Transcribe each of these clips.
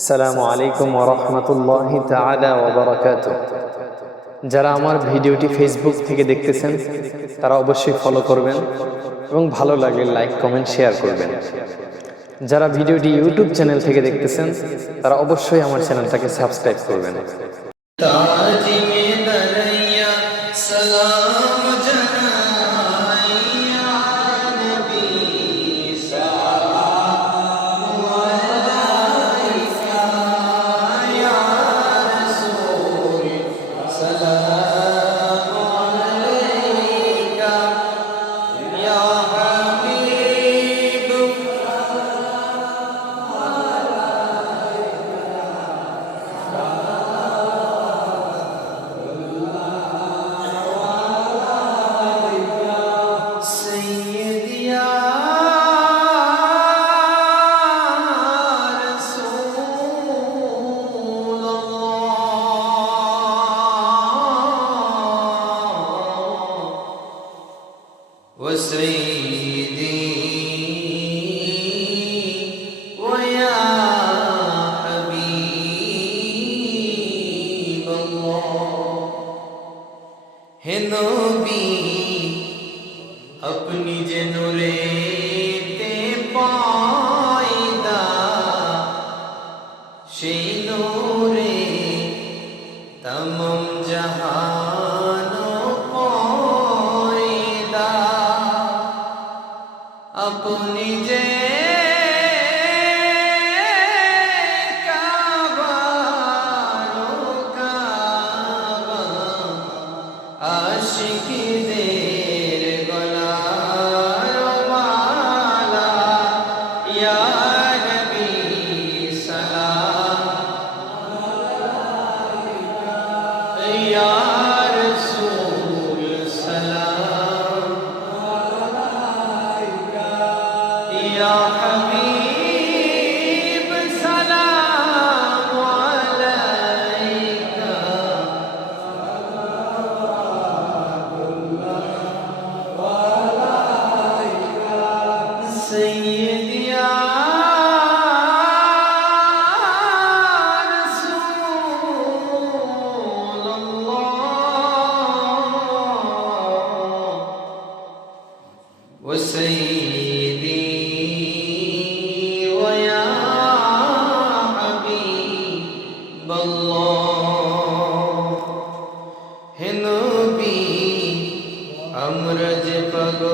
আসসালামু আলাইকুম ওরহমতুল্লাহ তালা ওবরাকাত যারা আমার ভিডিওটি ফেসবুক থেকে দেখতেছেন, তারা অবশ্যই ফলো করবেন এবং ভালো লাগলে লাইক কমেন্ট শেয়ার করবেন। যারা ভিডিওটি ইউটিউব চ্যানেল থেকে দেখতেছেন, তারা অবশ্যই আমার চ্যানেলটাকে সাবস্ক্রাইব করবেন। Santa واسري دي وسيدي ويا حبيب الله هنوبي أمرج فقر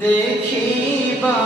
দেখিবা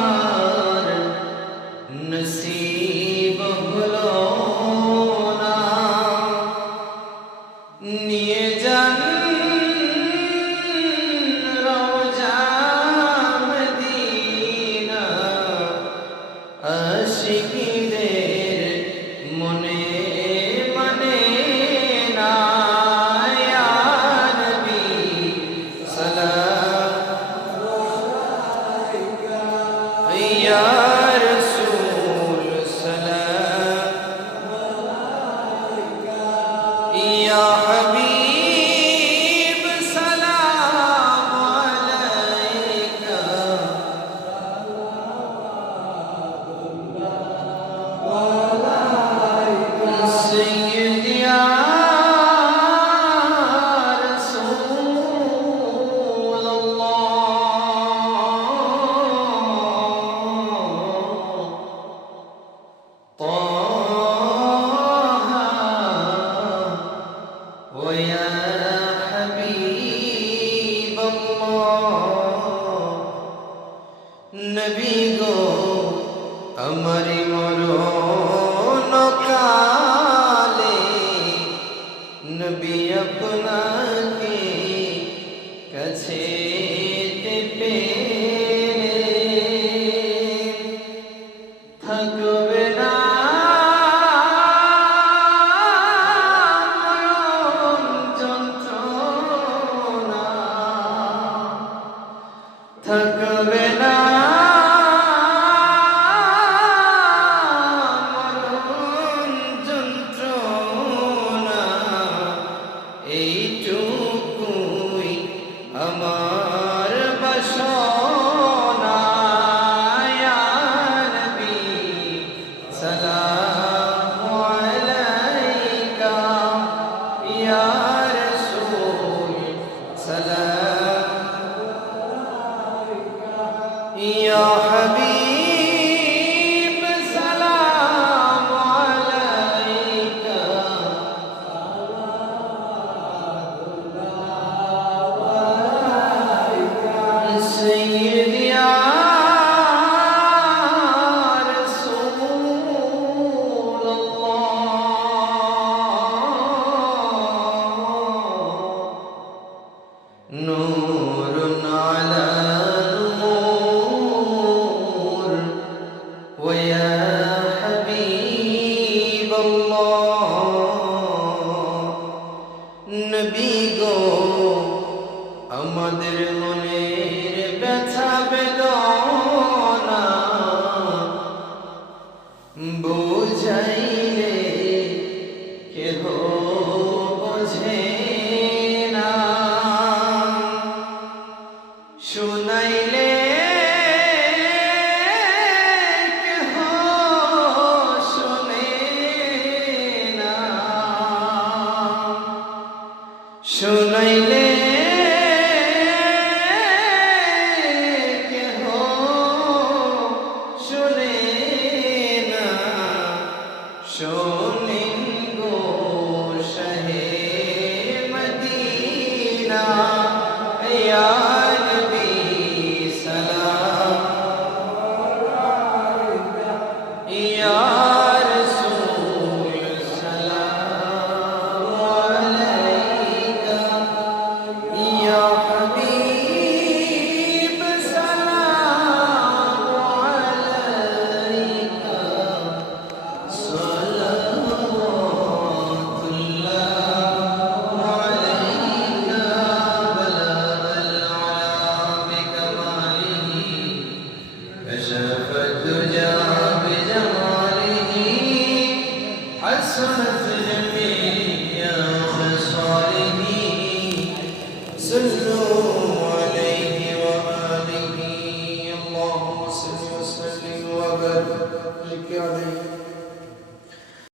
ويا থাকবে না